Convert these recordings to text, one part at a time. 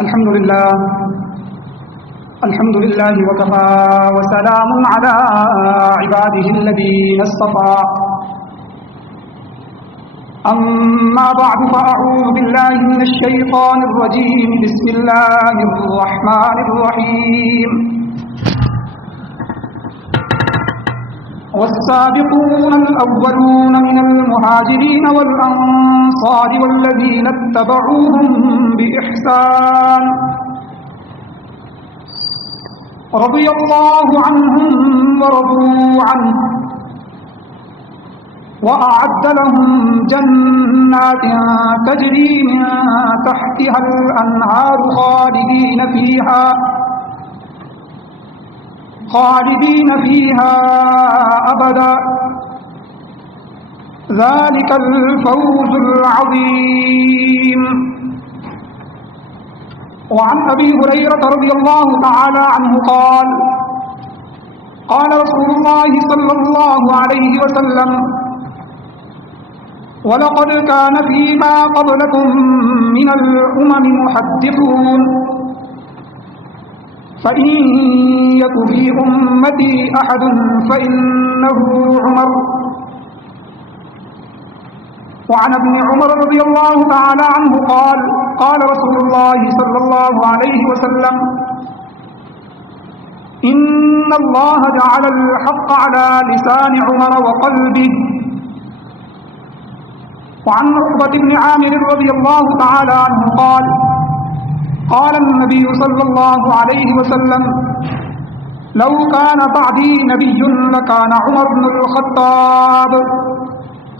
الحمد لله وكفى وسلام على عباده الذين اصطفى أما بعد فأعوذ بالله من الشيطان الرجيم بسم الله الرحمن الرحيم والسابقون الأولون من المهاجرين والأنصار والذين اتبعوهم بإحسان رضي الله عنهم ورضوا عنه وأعد لهم جنات تجري من تحتها الأنهار خالدين فيها أبدا ذلك الفوز العظيم. وعن أبي هريرة رضي الله تعالى عنه قال قال رسول الله صلى الله عليه وسلم وَلَقَدْ كَانَ فِيمَا قَبْلَكُمْ مِنَ الْأُمَمِ مُحَدِّثُونَ فَإِنْ يَكُ فِي أُمَّتِي أَحَدٌ فَإِنَّهُ عُمَرٌ. وعن ابن عمر رضي الله تعالى عنه قال قال رسول الله صلى الله عليه وسلم إن الله جعل الحق على لسان عمر وقلبه. وعن عقبة بن عامر رضي الله تعالى عنه قال قال النبي صلى الله عليه وسلم لو كان بعدي نبي لكان عمر بن الخطاب.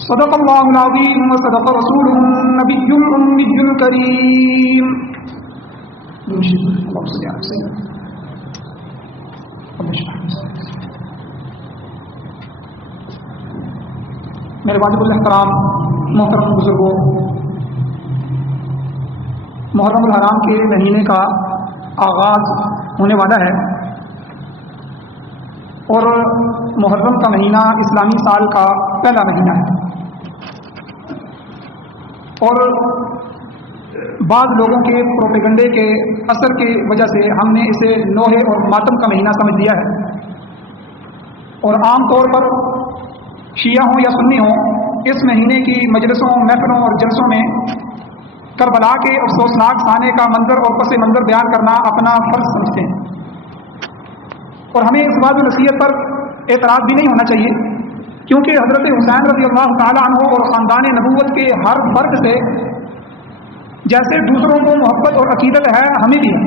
صدق الله العظيم وصدق رسوله النبي الأمي الكريم. میرے واجب الاحترام محترم بزرگوں، محرم الحرام کے مہینے کا آغاز ہونے والا ہے اور محرم کا مہینہ اسلامی سال کا پہلا مہینہ ہے، اور بعض لوگوں کے پروپیگنڈے کے اثر کی وجہ سے ہم نے اسے نوحے اور ماتم کا مہینہ سمجھ لیا ہے، اور عام طور پر شیعہ ہوں یا سنی ہوں اس مہینے کی مجلسوں، محفلوں اور جلسوں میں کربلا کے افسوسناک سانے کا منظر اور پس منظر بیان کرنا اپنا فرض سمجھتے ہیں، اور ہمیں اس بات نصیحت پر اعتراض بھی نہیں ہونا چاہیے، کیونکہ حضرت حسین رضی اللہ تعالیٰ عنہ اور خاندان نبوت کے ہر فرد سے جیسے دوسروں کو محبت اور عقیدت ہے ہمیں بھی ہے،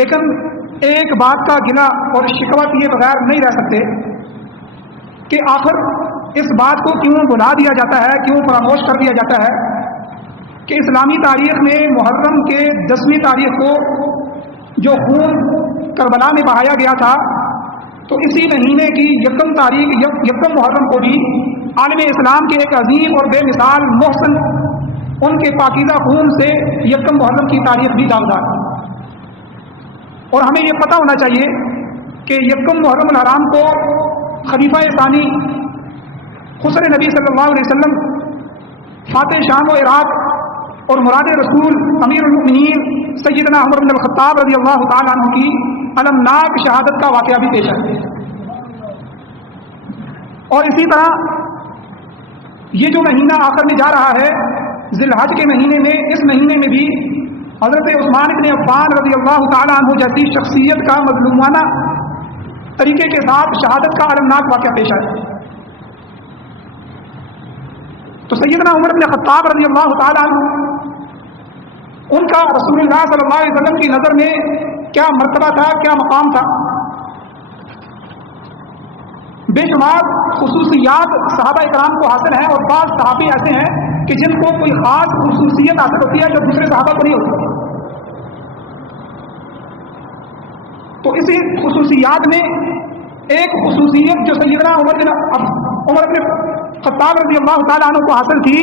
لیکن ایک بات کا گلہ اور شکوہ کیے بغیر نہیں رہ سکتے کہ آخر اس بات کو کیوں بھلا دیا جاتا ہے، کیوں فراموش کر دیا جاتا ہے کہ اسلامی تاریخ میں محرم کے 10ویں تاریخ کو جو خون کربلا میں بہایا گیا تھا، تو اسی مہینے کی یکم تاریخ یکم محرم کو بھی عالم اسلام کے ایک عظیم اور بے مثال محسن ان کے پاکیزہ خون سے یکم محرم کی تاریخ بھی داغدار، اور ہمیں یہ پتہ ہونا چاہیے کہ یکم محرم الحرام کو خلیفہ ثانی خسر نبی صلی اللہ علیہ وسلم، فاتح شام و عراق اور مراد رسول امیر المؤمنین سیدنا عمر بن الخطاب رضی اللہ تعالیٰ عنہ کی المناک شہادت کا واقعہ بھی پیش ہے، اور اسی طرح یہ جو مہینہ آخر میں جا رہا ہے ذی الحج کے مہینے میں، اس مہینے میں بھی حضرت عثمان بن عفان رضی اللہ تعالیٰ عنہ جیسی شخصیت کا مظلومانہ طریقے کے ساتھ شہادت کا المناک واقعہ پیش ہے. تو سیدنا عمر بن خطاب رضی اللہ تعالیٰ عنہ، ان کا رسول اللہ صلی اللہ علیہ وسلم کی نظر میں کیا مرتبہ تھا، کیا مقام تھا. بے شمار خصوصیات صحابہ اکرام کو حاصل ہیں، اور بعض صحابی ایسے ہیں کہ جن کو کوئی خاص خصوصیت حاصل ہوتی ہے جو دوسرے صحابہ کو نہیں ہوتی. تو اسی خصوصیات میں ایک خصوصیت جو سیدنا عمر بن خطاب رضی اللہ تعالیٰ عنہ کو حاصل تھی،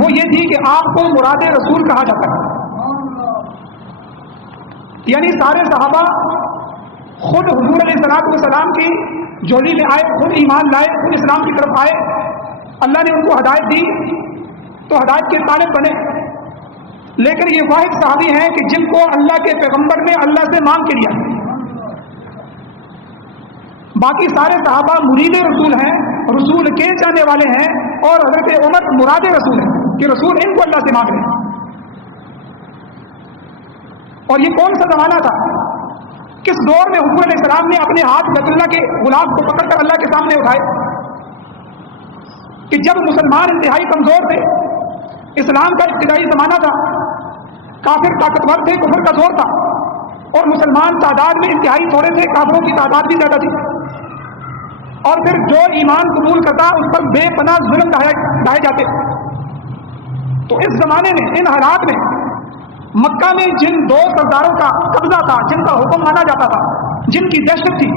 وہ یہ تھی کہ آپ کو مراد رسول کہا جاتا ہے. یعنی سارے صحابہ خود حضور علیہ السلام کی جولی میں آئے، خود ایمان لائے، خود اسلام کی طرف آئے، اللہ نے ان کو ہدایت دی تو ہدایت کے طالب بنے. لیکن یہ واحد صحابی ہیں کہ جن کو اللہ کے پیغمبر نے اللہ سے مانگ کے دیا. باقی سارے صحابہ مرید رسول ہیں، رسول کے چاہنے والے ہیں، اور حضرت عمر مراد رسول ہیں کہ رسول ان کو اللہ سے مانگ رہے ہیں. اور یہ کون سا زمانہ تھا، کس دور میں حضور علیہ السلام نے اپنے ہاتھ بیت اللہ کے غلاف کو پکڑ کر اللہ کے سامنے اٹھائے، کہ جب مسلمان انتہائی کمزور تھے، اسلام کا ابتدائی زمانہ تھا، کافر طاقتور تھے، کفر کا زور تھا، اور مسلمان تعداد میں انتہائی تھوڑے تھے، کافروں کی تعداد بھی زیادہ تھی. اور پھر جو ایمان قبول کرتا اس پر بے پناہ ظلم ڈھائے جاتے. تو اس زمانے میں، ان حالات میں، مکہ میں جن دو سرداروں کا قبضہ تھا، جن کا حکم مانا جاتا تھا، جن کی دہشت تھی،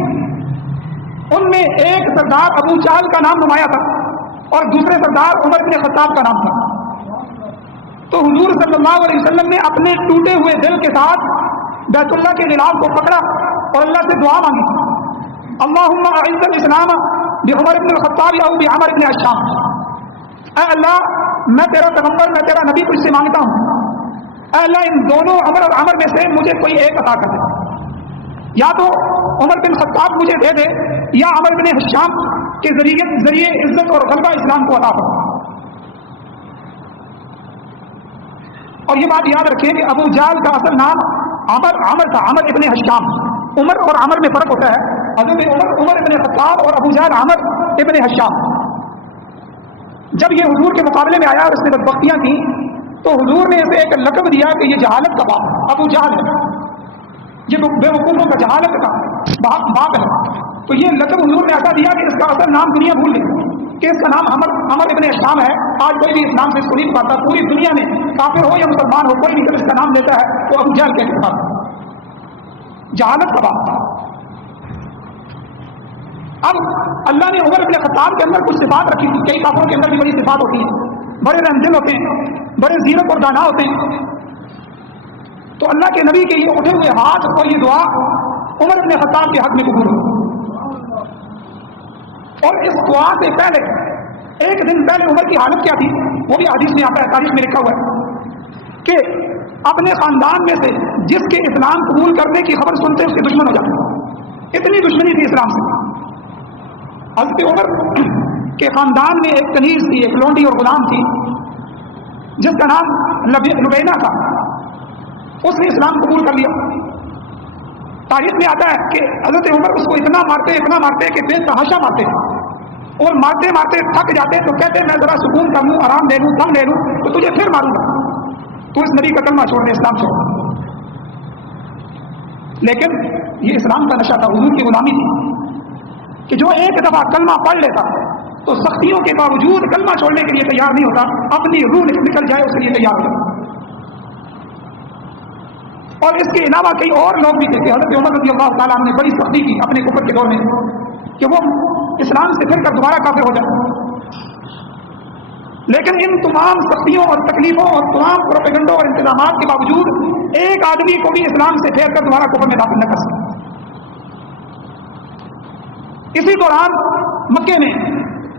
ان میں ایک سردار ابو جہل کا نام نمایاں تھا اور دوسرے سردار عمر بن خطاب کا نام تھا. تو حضور صلی اللہ علیہ وسلم نے اپنے ٹوٹے ہوئے دل کے ساتھ بیت اللہ کے غلاف کو پکڑا اور اللہ سے دعا مانگی، اللہم اعز الاسلام بعمر بن الخطاب او بعمر بن الشام. اے اللہ، میں تیرا پیغمبر، میں تیرا نبی تجھ سے مانگتا ہوں، اے اللہ ان دونوں عمر اور عمر میں سے مجھے کوئی ایک عطا کر دے، یا تو عمر بن خطاب مجھے دے دے، یا عمر بن ہشام کے ذریعے عزت اور غلبہ اسلام کو عطا کر. اور یہ بات یاد رکھیں کہ ابو جہل کا اصل نام عمر تھا، عمر ابن ہشام. عمر اور عمر میں فرق ہوتا ہے. حضرت عمر ابن خطاب اور ابو جہل عمر ابن ہشام. جب یہ حضور کے مقابلے میں آیا اور اس نے بدبختیاں کی، تو حضور نے اسے ایک لقب دیا کہ یہ جہالت کا باپ ابو جہل ہے، یہ بے وقوفوں کا جہالت کا باپ ہے. تو یہ لقب حضور نے ایسا دیا کہ اس کا اصل نام دنیا بھول گئی کہ اس کا نام عمر ابن ہشام ہے. آج کوئی بھی اسلام سے اس کو نہیں پاتا، پوری دنیا میں کافر ہو یا مسلمان ہو، کوئی بھی جب اس کا نام لیتا ہے تو ابو جہل کہتے ہیں، جہالت کا باپ. اب اللہ نے عمر بن خطاب کے اندر کچھ صفات رکھی تھی. کئی کافروں کے اندر بھی بڑی صفات ہوتی ہیں، بڑے رحمدل ہوتے ہیں، بڑے زیرک اور دانا ہوتے ہیں. تو اللہ کے نبی کے یہ اٹھے ہوئے ہاتھ اور یہ دعا عمر بن خطاب کے حق میں قبول ہو. اور اس دعا سے پہلے ایک دن پہلے عمر کی حالت کیا تھی، وہ بھی حدیث میں آتا ہے، تاریخ میں لکھا ہوا ہے کہ اپنے خاندان میں سے جس کے اسلام قبول کرنے کی خبر سنتے اس کے دشمن ہو جاتے. اتنی دشمنی تھی اسلام سے. حضرت عمر کے خاندان میں ایک کنیز تھی، ایک لونڈی اور غلام تھی جس کا نام لبینہ تھا. اس نے اسلام قبول کر لیا. تاریخ میں آتا ہے کہ حضرت عمر اس کو اتنا مارتے کہ بے تحاشا مارتے، اور مارتے مارتے تھک جاتے تو کہتے میں ذرا سکون کر لوں، آرام لے لوں، دم لے لوں تو تجھے پھر ماروں گا، تو اس نبی کا کلمہ چھوڑ دے، اسلام چھوڑ. لیکن یہ اسلام کا نشہ تھا، حضور کی غلامی تھی کہ جو ایک دفعہ کلمہ پڑھ لیتا تو سختیوں کے باوجود کلمہ چھوڑنے کے لیے تیار نہیں ہوتا، اپنی روح نکل جائے اس کے لیے تیار ہوتا. اور اس کے علاوہ کئی اور لوگ بھی تھے کہ حضرت عمر رضی اللہ تعالیٰ عنہ نے بڑی سختی کی اپنے کفر کے دور میں کہ وہ اسلام سے پھر کر دوبارہ کافر ہو جائے. لیکن ان تمام سختیوں اور تکلیفوں اور تمام پروپیگنڈوں اور انتظامات کے باوجود ایک آدمی کو بھی اسلام سے پھیر کر دوبارہ کفر میں داخل نہ کر سکے. اسی دوران مکے میں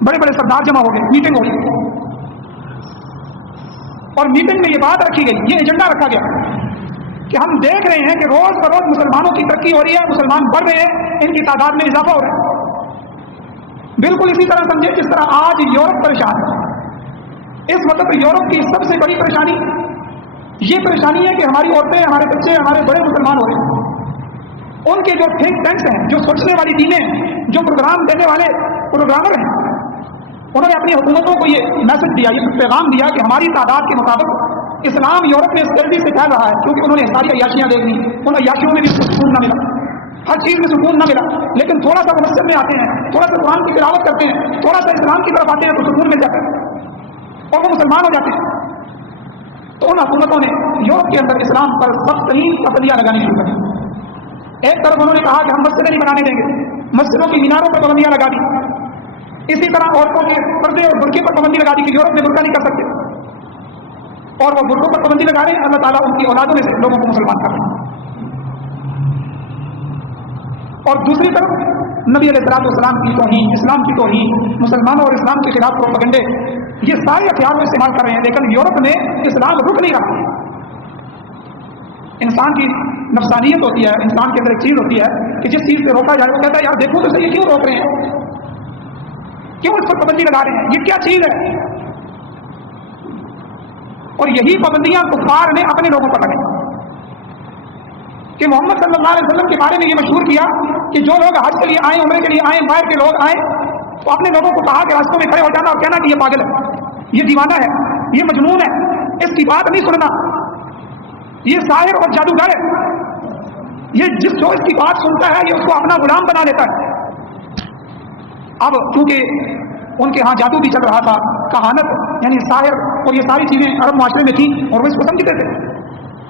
بڑے بڑے سردار جمع ہو گئے، میٹنگ ہو گئی، اور میٹنگ میں یہ بات رکھی گئی، یہ ایجنڈا رکھا گیا کہ ہم دیکھ رہے ہیں کہ روز بروز مسلمانوں کی ترقی ہو رہی ہے، مسلمان بڑھ رہے ہیں، ان کی تعداد میں اضافہ ہو رہا ہے. بالکل اسی طرح سمجھے جس طرح آج یورپ پریشان ہے. اس وقت یورپ کی سب سے بڑی پریشانی یہ پریشانی ہے کہ ہماری عورتیں، ہمارے بچے، ہمارے بڑے مسلمان ہو رہے ہیں. ان کے جو تھنک ٹینکس ہیں، جو سوچنے والی ٹیمیں ہیں، جو پروگرام دینے والے پروگرامر ہیں، انہوں نے اپنی حکومتوں کو یہ میسج دیا، یہ پیغام دیا کہ ہماری تعداد کے مطابق اسلام یورپ میں تیزی سے پھیل رہا ہے، کیونکہ انہوں نے ساری عیاشیاں دیکھ لی، ان عیاشیوں میں بھی سکون نہ ملا، ہر چیز میں سکون نہ ملا. لیکن تھوڑا سا مسجد میں آتے ہیں، تھوڑا سا قرآن کی تلاوت کرتے ہیں، تھوڑا سا اسلام کی طرف آتے ہیں تو سکون مل جاتا ہے اور وہ مسلمان ہو جاتے ہیں. تو ان حکومتوں نے یورپ کے اندر اسلام پر سخت ترین پابندیاں لگانی شروع کر دی. ایک طرف انہوں نے کہا کہ ہم مسجدیں نہیں بنانے دیں گے، مسجدوں کی میناروں پر پابندیاں لگا دی. اسی طرح عورتوں کے پردے اور برقعے پر پابندی لگا دی کہ یورپ میں برقع نہیں کر سکتے، اور وہ برقعوں پر پابندی لگا رہے ہیں. اللہ تعالیٰ ان کی اولادوں میں سے لوگوں کو مسلمان کر رہے ہیں. اور دوسری طرف نبی علیہ السلام کی توہین، اسلام کی توہین، مسلمانوں اور اسلام کے خلاف پروپیگنڈے، یہ سارے ہتھیار میں استعمال کر رہے ہیں. لیکن یورپ میں اسلام رک نہیں رہا. انسان کی نفسانیت ہوتی ہے، انسان کے اندر ایک چیز ہوتی ہے کہ جس چیز سے روکا جائے وہ کہتا ہے یار دیکھو تو صحیح کیوں روک رہے ہیں، کیوں اس پر پابندی لگا رہے ہیں، یہ کیا چیز ہے؟ اور یہی پابندیاں کفار نے اپنے لوگوں پر لگائی کہ محمد صلی اللہ علیہ وسلم کے بارے میں یہ مشہور کیا کہ جو لوگ حج کے لیے آئیں، عمرے کے لیے آئیں، باہر کے لوگ آئیں تو اپنے لوگوں کو کہا کہ راستوں میں کھڑے ہو جانا اور کہنا کہ یہ پاگل ہے، یہ دیوانہ ہے، یہ مجنون ہے، اس کی بات نہیں سننا، یہ ساحر اور جادوگر ہے، یہ جو اس کی بات سنتا ہے یہ اس کو اپنا غلام بنا لیتا ہے۔ اب چونکہ ان کے ہاں جادو بھی چل رہا تھا، کہانت یعنی ساحر اور یہ ساری چیزیں عرب معاشرے میں تھیں اور وہ اس کو سمجھتے تھے،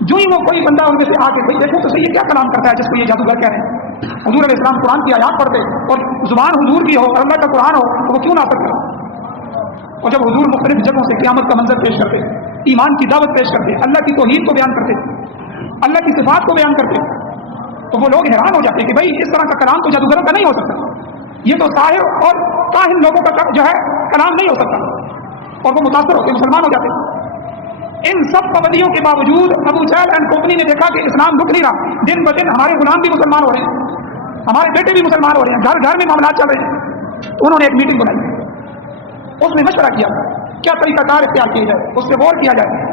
جو ہی وہ کوئی بندہ ان میں سے آ کے بھائی دیکھو تو صحیح یہ کیا کلام کرتا ہے جس کو یہ جادوگر کہہ رہے ہیں، حضور علیہ السلام قرآن کی آیات پڑھتے اور زبان حضور کی ہو اور اللہ کا قرآن ہو تو وہ کیوں نہ سکتا؟ اور جب حضور مختلف جگہوں سے قیامت کا منظر پیش کرتے، ایمان کی دعوت پیش کرتے، اللہ کی توحید کو بیان کرتے، اللہ کی صفات کو بیان کرتے، تو وہ لوگ حیران ہو جاتے کہ بھائی اس طرح کا کلام تو جادوگروں کا نہیں ہو سکتا، یہ تو ساحر اور کاہن لوگوں کا جو ہے کلام نہیں ہو سکتا، اور وہ متاثر ہو کے مسلمان ہو جاتے۔ ان سب پابندیوں کے باوجود ابو جہل اینڈ کمپنی نے دیکھا کہ اسلام رک نہیں رہا، دن بدن ہمارے غلام بھی مسلمان ہو رہے ہیں، ہمارے بیٹے بھی مسلمان ہو رہے ہیں، گھر گھر میں معاملات چل رہے ہیں، تو انہوں نے ایک میٹنگ بنائی، اس میں مشورہ کیا کیا طریقہ کار اختیار کیا جائے، اس سے غور کیا جائے۔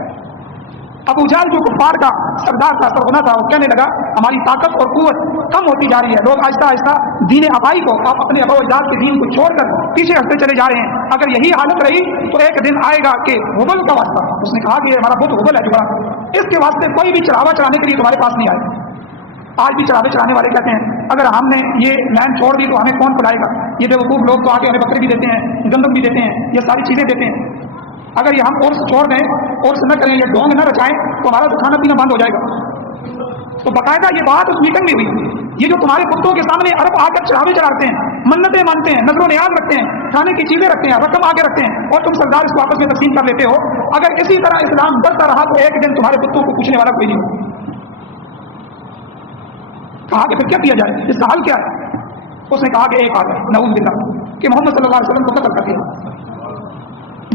ابو جہل جو کفار کا سردار تھا، سرغنہ تھا، وہ کہنے لگا ہماری طاقت اور قوت کم ہوتی جا رہی ہے، لوگ آہستہ آہستہ دین آبائی کو، آپ اپنے ابا و اجداد کے دین کو چھوڑ کر پیچھے ہٹتے چلے جا رہے ہیں، اگر یہی حالت رہی تو ایک دن آئے گا کہ ہبل کا واسطہ، اس نے کہا کہ ہمارا بت ہبل ہے جو بڑا، اس کے واسطے کوئی بھی چڑھاوا چڑھانے کے لیے تمہارے پاس نہیں آئے۔ آج بھی چڑھاوے چڑھانے والے کہتے ہیں اگر ہم نے یہ لینڈ چھوڑ دی تو ہمیں کون پڑھائے گا، یہ بیوقوف لوگ تو آگے ہمیں بکرے بھی دیتے ہیں، گندم بھی دیتے ہیں، یہ ساری چیزیں دیتے ہیں، اگر یہ ہم عرس چھوڑ دیں، عرس نہ کریں، یہ ڈھونگ نہ رچائیں تو ہمارا تو کھانا پینا بند ہو جائے گا۔ تو باقاعدہ یہ بات اس میٹنگ میں ہوئی، یہ جو تمہارے بتوں کے سامنے عرب آ کر چڑھاوے چڑھاتے ہیں، منتیں مانتے ہیں، نظر و نیاز رکھتے ہیں، کھانے کی چیزیں رکھتے ہیں، رقم آگے رکھتے ہیں، اور تم سردار اس کو آپس میں تقسیم کر لیتے ہو، اگر اسی طرح اسلام بڑھتا رہا تو ایک دن تمہارے بتوں کو پوچھنے والا کوئی نہیں ہوگا۔ کہا کہ پھر کیا کیا جائے، اس کا حل کیا ہے؟ اس نے کہا کہ ایک آگے نعوذ باللہ کہ محمد صلی اللہ علیہ وسلم کو قتل کر دیا،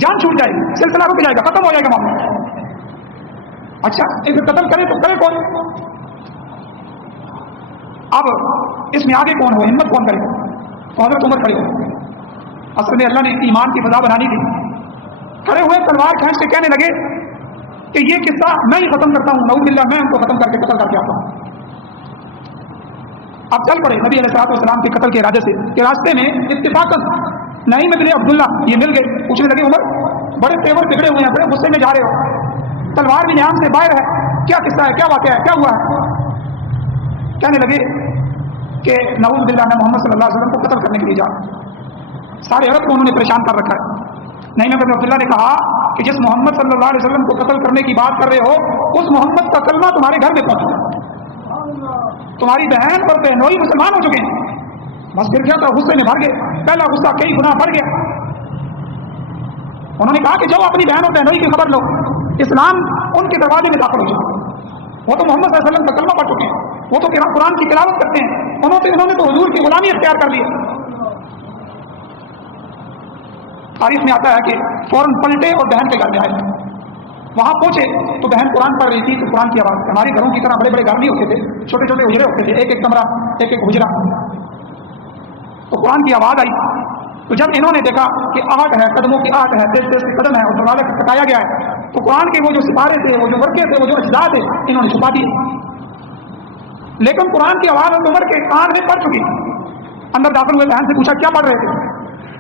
جان چھوٹ جائے گی، سلسلہ رک جائے گا، ختم ہو جائے گا معاملہ۔ اچھا ایک قتل کرے تو کرے کون؟ اب اس میں آگے کون ہو، ہمت کون کرے؟ تو حضرت عمر کھڑے ہوئے، اصل میں اللہ نے ایمان کی فضا بنانی تھی، کھڑے ہوئے تلوار کھینچ کے کہنے لگے کہ یہ قصہ میں ہی ختم کرتا ہوں، نعوذ باللہ میں ان کو ختم کر کے قتل کر کے آتا ہوں۔ اب چل پڑے نبی علیہ السلام کے قتل کے ارادے سے کہ راستے میں اتفاقاً نعیم بن عبداللہ یہ مل گئے، پوچھنے لگے عمر بڑے تیور بگڑے ہوئے ہیں، بڑے غصے میں جا رہے ہو، تلوار بھی نیام سے باہر ہے، کیا قصہ ہے، کیا واقعہ ہے، کیا ہوا ہے؟ کہنے لگے کہ نعوذ باللہ میں محمد صلی اللہ علیہ وسلم کو قتل کرنے کے لیے جا رہا ہوں، سارے عرب کو انہوں نے پریشان کر رکھا ہے۔ نعیم بن عبداللہ نے کہا کہ جس محمد صلی اللہ علیہ وسلم کو قتل کرنے کی بات کر رہے ہو اس محمد کا کلمہ تمہارے گھر میں پہنچا، تمہاری بہن اور بہنوئی مسلمان ہو چکے ہیں۔ بس پھر کیا تھا، غصے میں بھر گئے، پہلا غصہ کئی گنا بڑھ گیا۔ انہوں نے کہا کہ جاؤ اپنی بہن اور بہنوئی کی خبر لو، اسلام ان کے دروازے میں داخل ہو چکا، وہ تو محمد صلی اللہ علیہ وسلم کا کلمہ پڑھ چکے ہیں، وہ تو قرآن کی تلاوت کرتے ہیں، انہوں نے تو حضور کی غلامی اختیار کر لی۔ تاریخ میں آتا ہے کہ فوراً پلٹے اور بہن کے گھر میں آئے، وہاں پہنچے تو بہن قرآن پڑھ رہی تھی، تو قرآن کی آواز، ہمارے گھروں کی طرح بڑے بڑے گھر نہیں ہوتے تھے، چھوٹے چھوٹے حجرے ہوتے تھے، ایک ایک کمرہ، ایک ایک حجرہ، تو قرآن کی آواز آئی، تو جب انہوں نے دیکھا کہ آہٹ ہے، قدموں کی آہٹ ہے، تیز تیز قدم ہے اور دروازے کو کٹایا گیا ہے، تو قرآن کے وہ جو سپارے تھے، وہ جو ورقے تھے، وہ جو اجزاء تھے، انہوں نے چھپا دیے، لیکن قرآن کی آواز عمر کے کان میں پڑ چکی۔ اندر داخل ہوئے بہن سے پوچھا کیا پڑھ رہے تھے؟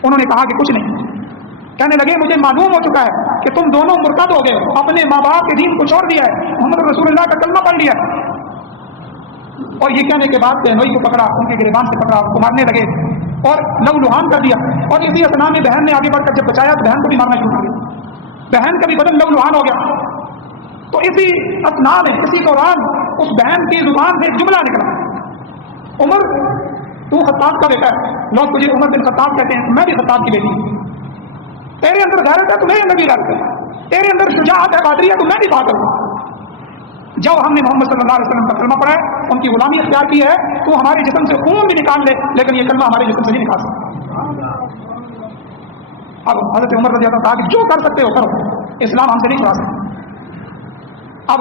انہوں نے کہا کہ کچھ نہیں۔ کہنے لگے مجھے معلوم ہو چکا ہے کہ تم دونوں مرتد ہو گئے، اپنے ماں باپ کے دین کو چھوڑ دیا ہے، محمد رسول اللہ کا کلمہ پڑھ لیا ہے۔ اور یہ کہنے کے بعد بہنوئی کو پکڑا، ان کے گریبان سے پکڑا، کو مارنے لگے اور لو لہان کر دیا، اور اسی اثنا میں بہن نے آگے بڑھ کر جب بچایا تو بہن کو بھی مارنا شروع کر دیا، بہن کا بھی بدن لو لہان ہو گیا۔ تو اسی اثنا میں، اسی دوران اس بہن کی زبان سے جملہ نکلا، عمر تو خطاب کا بیٹا ہے، لوگ تجھے عمر بن خطاب کہتے ہیں، میں بھی خطاب کی بیٹی ہوں، تیرے اندر غیرت ہے تو میں نبی لڑکے، تیرے اندر شجاعت ہے، بہادری ہے تو میں بھی بہادر ہوں۔ جب ہم نے محمد صلی اللہ علیہ وسلم کا کلمہ پڑھا ہے، ان کی غلامی اختیار کی ہے، تو ہمارے جسم سے خون بھی نکال لے، لیکن یہ کلمہ ہمارے جسم سے نہیں نکال سکتا۔ اب حضرت عمر رضی اللہ عنہ کہا کہ جو کر سکتے ہو کرو، اسلام ہم سے نہیں چھڑا سکتے۔ اب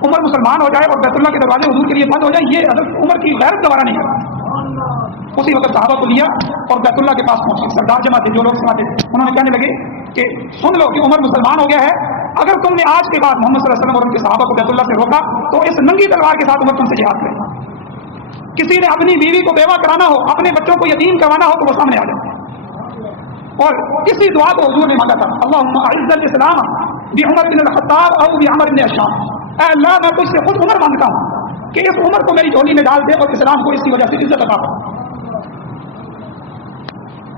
عمر مسلمان ہو جائے اور بیت اللہ کے دروازے حضور کے لیے بند ہو جائے، یہ حضرت عمر کی غیرت گوارا نہیں کرتا۔ اسی وقت صحابہ کو لیا اور بیت اللہ کے پاس پہنچے، سردار جمع تھے جو لوگ سماتے تھے، انہوں نے کہنے لگے کہ سن لو کہ عمر مسلمان ہو گیا ہے، اگر تم نے آج کے بعد محمد صلی اللہ علیہ وسلم اور ان کے صحابہ کو بیت اللہ سے روکا تو اس ننگی تلوار کے ساتھ عمر تم سے جہاد کرے گا۔ کسی نے اپنی بیوی کو بیوہ کرانا ہو، اپنے بچوں کو یتیم کروانا ہو تو وہ سامنے آ جائے۔ اور اسی دعا کو حضور نے مانگا تھا، اللہم اعز الاسلام بعمر بن الخطاب او بعمر بن عشام، اے اللہ میں تجھ سے خود عمر مانگتا ہوں کہ اس عمر کو میری جھولی میں ڈال دے اور اسلام کو اس کی وجہ سے عزت عطا کر۔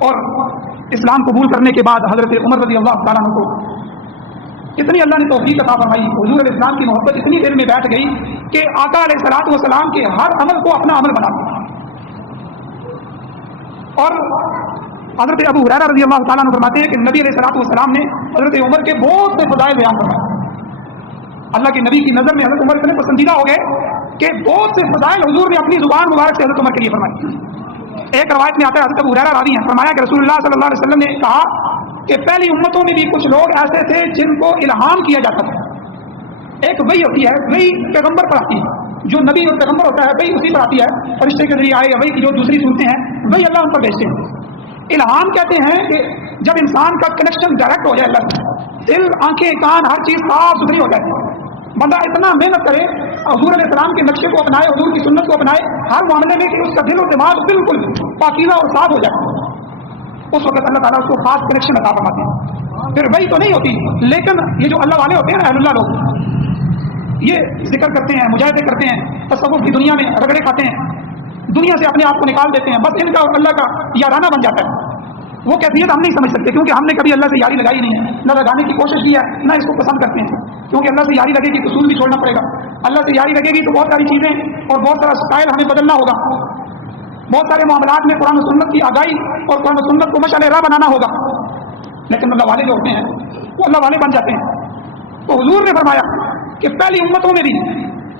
اور اسلام قبول کرنے کے بعد حضرت عمر رضی اللہ تعالیٰ عنہ کو اتنی اللہ نے توفیق عطا فرمائی، حضور علیہ السلام کی محبت اتنی دل میں بیٹھ گئی کہ آقا علیہ الصلوۃ والسلام کے ہر عمل کو اپنا عمل بنا دیا۔ اور حضرت ابو ہریرہ رضی اللہ تعالیٰ عنہ فرماتے ہیں کہ نبی علیہ الصلوۃ والسلام نے حضرت عمر کے بہت سے فضائل بیان فرمائے۔ اللہ کے نبی کی نظر میں حضرت عمر اتنے پسندیدہ ہو گئے کہ بہت سے فضائل حضور نے اپنی زبان مبارک سے حضرت عمر کے لیے فرمائے۔ ایک روایت میں آتا ہے، حضرت ابو ہریرہ راوی ہیں، فرمایا کہ رسول اللہ صلی اللہ علیہ وسلم نے کہا کہ پہلی امتوں میں بھی کچھ لوگ ایسے تھے جن کو الہام کیا جاتا تھا۔ ایک وحی ہوتی ہے، وحی پیغمبر پر آتی ہے، جو نبی اور پیغمبر ہوتا ہے وحی اسی پر آتی ہے، فرشتے کے ذریعے آئے، وحی کی جو دوسری سنتے ہیں وہی اللہ ان پر بھیجتے ہیں۔ الہام کہتے ہیں کہ جب انسان کا کنیکشن ڈائریکٹ ہو جائے اللہ سے، دل آنکھیں کان ہر چیز صاف ستھری ہو جائے، بندہ اتنا محنت کرے، حضور علیہ السلام کے نقشے کو اپنائے، حضور کی سنت کو اپنائے ہر معاملے میں کہ اس کا دل و دماغ بالکل پاکیزہ اور صاف ہو جائے، اس وقت اللہ تعالیٰ اس کو خاص کنیکشن عطا فرماتے ہیں۔ پھر وہی تو نہیں ہوتی، لیکن یہ جو اللہ والے ہوتے ہیں نا، اہل اللہ لوگ، یہ ذکر کرتے ہیں، مجاہدے کرتے ہیں، تصوف کی دنیا میں رگڑے کھاتے ہیں، دنیا سے اپنے آپ کو نکال دیتے ہیں، بس ان کا اور اللہ کا یارانہ بن جاتا ہے۔ وہ کیفیت ہم نہیں سمجھ سکتے کیونکہ ہم نے کبھی اللہ سے یاری لگائی نہیں ہے، نہ لگانے کی کوشش کی ہے، نہ اس کو پسند کرتے ہیں، کیونکہ اللہ سے یاری لگے گی تو اصول بھی چھوڑنا پڑے گا، اللہ سے یاری لگے گی تو بہت ساری چیزیں اور بہت سارا اسٹائل ہمیں بدلنا ہوگا، بہت سارے معاملات میں قرآن و سنت کی آگاہی اور قرآن و سنت کو مشعل راہ بنانا ہوگا، لیکن اللہ والے جو ہوتے ہیں وہ اللہ والے بن جاتے ہیں۔ تو حضور نے فرمایا کہ پہلی امتوں میں بھی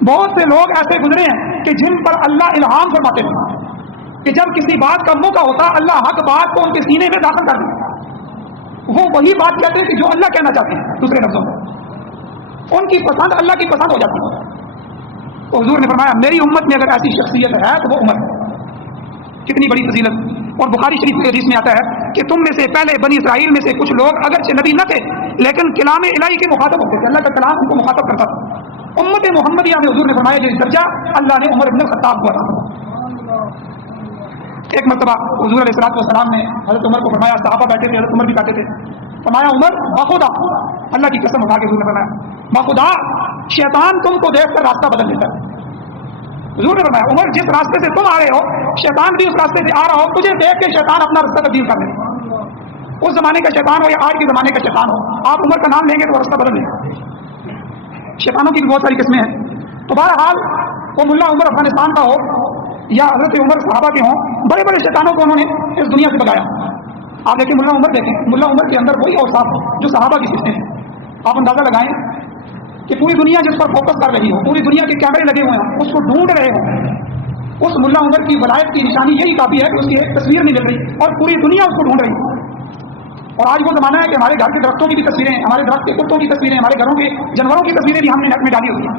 بہت سے لوگ ایسے گزرے ہیں کہ جن پر اللہ الہام فرماتے تھے کہ جب کسی بات کا موقع ہوتا اللہ حق بات کو ان کے سینے میں داخل کر دیتے، وہ وہی بات کہتے ہیں کہ جو اللہ کہنا چاہتے ہیں، دوسرے لفظوں میں ان کی پسند اللہ کی پسند ہو جاتی ہے۔ تو حضور نے فرمایا میری امت میں اگر ایسی شخصیت ہے تو وہ عمر ہے۔ کتنی بڑی فضیلت۔ اور بخاری شریف کے حدیث میں آتا ہے کہ تم میں سے پہلے بنی اسرائیل میں سے کچھ لوگ اگرچہ نبی نہ تھے لیکن کلام الہی کے مخاطب ہوتے تھے، اللہ کا کلام ان کو مخاطب کرتا تھا۔ امت محمدیہ میں حضور نے فرمایا جو درجہ اللہ نے عمر بن الخطاب کو عطا کیا۔ ایک مرتبہ حضور علیہ الصلوۃ والسلام نے حضرت عمر کو فرمایا، صحابہ بیٹھے تھے، حضرت عمر بھی بیٹھے تھے، فرمایا عمر بخدا، اللہ کی قسم اٹھا کے حضور نے فرمایا بخدا شیطان تم کو دیکھ کر راستہ بدل دیتا ہے۔ حضور نے فرمایا عمر جس راستے سے تم آ رہے ہو شیطان بھی اس راستے سے آ رہا ہو، تجھے دیکھ کے شیطان اپنا راستہ تبدیل کر لے، اس زمانے کا شیطان ہو یا آج کے زمانے کا شیطان ہو، آپ عمر کا نام لیں گے تو راستہ بدل لیں گے۔ شیطانوں کی بہت ساری قسمیں ہیں۔ تو بہرحال وہ ملا عمر افغانستان کا ہو یا حضرت عمر صحابہ کے ہوں، بڑے بڑے شیطانوں کو انہوں نے اس دنیا سے بگایا۔ آپ دیکھیں ملا عمر، دیکھیں ملا عمر کے اندر وہی اوصاف جو صحابہ کی صفتیں ہیں۔ آپ اندازہ لگائیں کہ پوری دنیا جس پر فوکس کر رہی ہو، پوری دنیا کے کیمرے لگے ہوئے ہیں، اس کو ڈھونڈ رہے ہوں، اس ملا عمر کی ولایت کی نشانی یہی کافی ہے کہ اس کی ایک تصویر نہیں مل رہی اور پوری دنیا اس کو ڈھونڈ رہی ہے۔ اور آج وہ زمانہ ہے کہ ہمارے گھر کے درختوں کی بھی تصویریں، ہمارے درخت کے کتوں کی تصویریں، ہمارے گھروں کے جانوروں کی تصویریں بھی ہم نے نیٹ میں ڈالی ہوئی ہیں،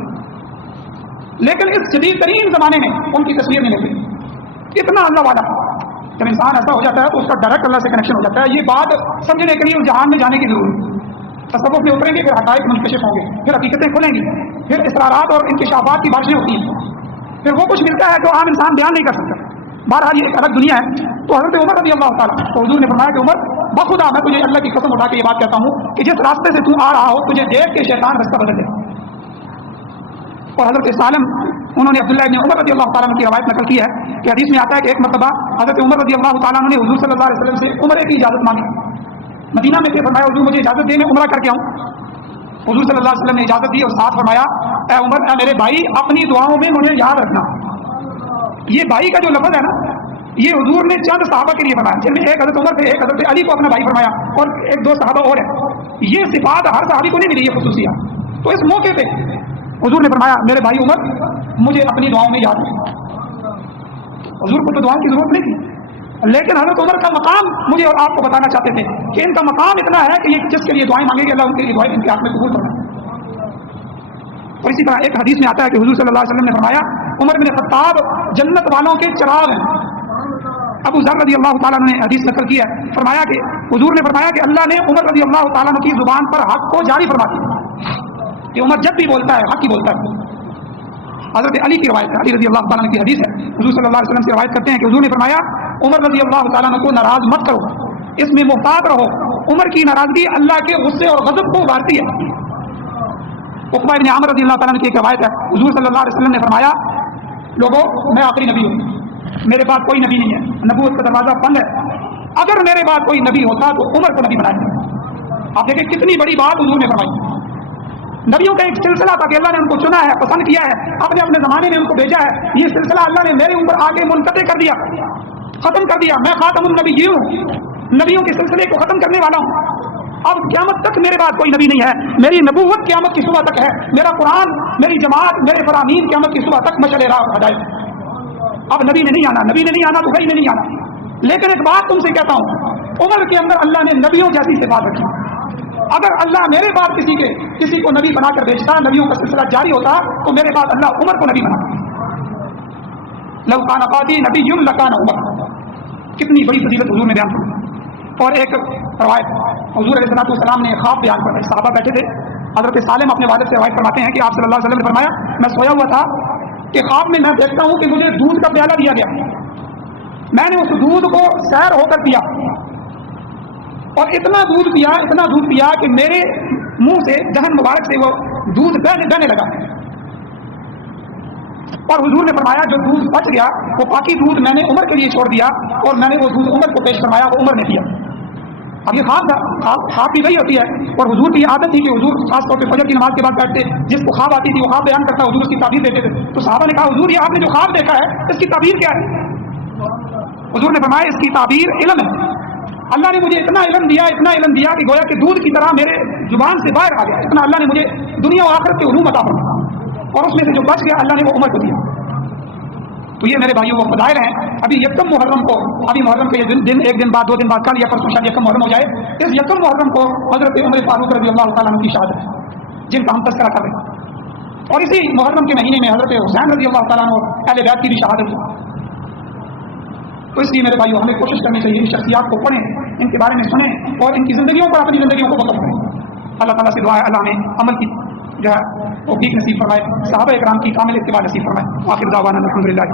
لیکن اس جدید ترین زمانے میں ان کی تصویر نہیں مل رہی۔ اتنا اللہ والا جب انسان ایسا ہو جاتا ہے تو اس کا ڈائریکٹ اللہ سے کنیکشن ہو جاتا ہے۔ یہ بات سمجھنے کے لیے اس جہان میں جانے کی ضرورت ہے۔ تصوف میں اتریں گے پھر حقائق منکشف ہوں گے، پھر حقیقتیں کھلیں گی، پھر اسرارات اور انکشافات کی بارشیں ہوتی ہیں، پھر وہ کچھ ملتا ہے جو عام انسان بیان نہیں کر سکتا۔ بہرحال یہ ایک الگ دنیا ہے۔ تو حضرت عمر رضی اللہ تعالیٰ، تو حضور نے فرمایا کہ عمر بخدا میں تجھے اللہ کی قسم اٹھا کے یہ بات کہتا ہوں کہ جس راستے سے تو آ رہا ہو تجھے دیکھ کے شیطان رستہ بدل دے۔ اور حضرت سالم انہوں نے عبداللہ ابن عمر رضی اللہ تعالیٰ عنہ کی روایت نقل کی ہے کہ حدیث میں آتا ہے کہ ایک مرتبہ حضرت عمر رضی اللہ تعالیٰ عنہ نے حضور صلی اللہ علیہ وسلم سے عمرے کی اجازت مانگی۔ مدینہ میں سے فرمایا حضور مجھے اجازت دے میں عمرہ کر کے آؤں۔ حضور صلی اللہ علیہ وسلم نے اجازت دی اور ساتھ فرمایا اے عمر، اے میرے بھائی اپنی دعاؤں میں مجھے یاد رکھنا۔ یہ بھائی کا جو لفظ ہے نا، یہ حضور نے چند صحابہ کے لیے فرمایا، جن میں ایک حضرت عمر تھے، ایک حضرت علی کو اپنا بھائی فرمایا اور ایک دو صحابہ اور ہیں۔ یہ صفات ہر صحابی کو نہیں ملی، یہ خصوصیات۔ تو اس موقع پہ حضور نے فرمایا میرے بھائی عمر مجھے اپنی دعاؤں میں یاد رکھنا۔ حضور کو تو دعاؤں کی ضرورت نہیں تھی، لیکن حضرت عمر کا مقام مجھے اور آپ کو بتانا چاہتے تھے کہ ان کا مقام اتنا ہے کہ یہ جس کے لیے دعائیں مانگیں گے اللہ ان کے لیے دعائیں ان کے ہاتھ میں قبول کرنا۔ اور اسی طرح ایک حدیث میں آتا ہے کہ حضور صلی اللہ علیہ وسلم نے فرمایا عمر بن خطاب جنت والوں کے چراغ ہیں. ابو ذر رضی اللہ تعالیٰ نے حدیث نقل کی ہے, فرمایا کہ حضور نے فرمایا کہ اللہ نے عمر رضی اللہ تعالیٰ کی زبان پر حق کو جاری فرما دیا کہ عمر جب بھی بولتا ہے حق ہی بولتا ہے. حضرت علی کی روایت ہے, علی رضی اللہ تعالیٰ کی حدیث ہے, حضور صلی اللہ علیہ وسلم سے روایت کرتے ہیں کہ حضور نے فرمایا عمر رضی اللہ تعالیٰ کو ناراض مت کرو, اس میں محتاط رہو, عمر کی ناراضگی اللہ کے غصے اور غضب کو ابھارتی ہے. عقبہ بن عامر رضی اللہ تعالیٰ کی ایک روایت ہے, حضور صلی اللہ علیہ وسلم نے فرمایا لوگوں میں آخری نبی ہوں, میرے بعد کوئی نبی نہیں ہے, نبوت کا دروازہ بند ہے, اگر میرے بعد کوئی نبی ہوتا تو عمر کو نبی بنایا. آپ دیکھیں کتنی بڑی بات حضور نے فرمائی. نبیوں کا ایک سلسلہ تھا کہ اللہ نے ان کو چنا ہے, پسند کیا ہے, اپنے زمانے میں ان کو بھیجا ہے, یہ سلسلہ اللہ نے میرے اوپر آگے منقطع کر دیا, ختم کر دیا. میں خاتم النبی ہوں, نبیوں کے سلسلے کو ختم کرنے والا ہوں. اب قیامت تک میرے بعد کوئی نبی نہیں ہے, میری نبوت قیامت کی صبح تک ہے, میرا قرآن, میری جماعت, میرے فرامین قیامت کی صبح تک مشعل راہ ہدایت. اب نبی نے نہیں آنا, نبی نے نہیں آنا تو کہیں نے نہیں آنا. لیکن ایک بات تم سے کہتا ہوں, عمر کے اندر اللہ نے نبیوں جیسی صفات رکھی. اگر اللہ میرے بعد کسی کو نبی بنا کر بھیجتا, نبیوں کا سلسلہ جاری ہوتا, تو میرے بعد اللہ عمر کو نبی بنا. لو کان بعدی نبی لکان عمر. کتنی بڑی فضیلت حضور نے بیان کی. اور ایک روایت حضور علیہ السلام نے خواب بیان کر, صحابہ بیٹھے تھے, حضرت سالم اپنے والد سے روایت فرماتے ہیں کہ آپ صلی اللہ علیہ وسلم نے فرمایا میں سویا ہوا تھا کہ خواب میں دیکھتا ہوں کہ مجھے دودھ کا پیالہ دیا گیا, میں نے اس دودھ کو سیر ہو کر پیا, اور اتنا دودھ پیا کہ میرے منہ سے, دہن مبارک سے وہ دودھ بہنے لگا. اور حضور نے فرمایا جو دودھ بچ گیا وہ باقی دودھ میں نے عمر کے لیے چھوڑ دیا, اور میں نے وہ دودھ عمر کو پیش فرمایا, وہ عمر نے دیا. اب یہ خواب بھی وہی ہوتی ہے, اور حضور کی عادت تھی کہ حضور خاص طور پہ فجر کی نماز کے بعد بیٹھتے, جس کو خواب آتی تھی وہ خواب بیان کرتا, حضور اس کی تعبیر دیتے تھے. تو صحابہ نے کہا حضور یہ آپ نے جو خواب دیکھا ہے اس کی تعبیر کیا ہے؟ حضور نے فرمایا اس کی تعبیر علم ہے. اللہ نے مجھے اتنا علم دیا کہ گویا کہ دودھ کی طرح میرے زبان سے باہر آ گیا. اتنا اللہ نے مجھے دنیا و آخرت کے علوم عطا فرمایا, اور اس میں سے جو بچ گیا اللہ نے وہ عمر کو دیا. تو یہ میرے بھائیوں وہ فضائل ہیں. ابھی یکم محرم کو, ابھی محرم کے دن ایک دن بعد, 2 دن بعد, کل یا پرسوں شاید یکم محرم ہو جائے. اس یکم محرم کو حضرت عمر فاروق رضی اللہ تعالیٰ عنہ کی شہادت ہے جن کا ہم تذکرہ کر رہے ہیں. اور اسی محرم کے مہینے میں حضرت حسین رضی اللہ تعالیٰ عنہ اہل بیت کی بھی شہادت ہے. تو اس لیے میرے بھائیوں ہمیں کوشش کرنی چاہیے ان شخصیات کو پڑھیں, ان کے بارے میں سنیں, اور ان کی زندگیوں پر اپنی زندگیوں کو وقف کریں. اللہ تعالیٰ سے دعا ہے اللہ نے عمل کی جو ہے توفیق نصیب فرمائے, صحابہ کرام کی کامل اتباع نصیب فرمائے. آخر دعوانا الحمدللہ.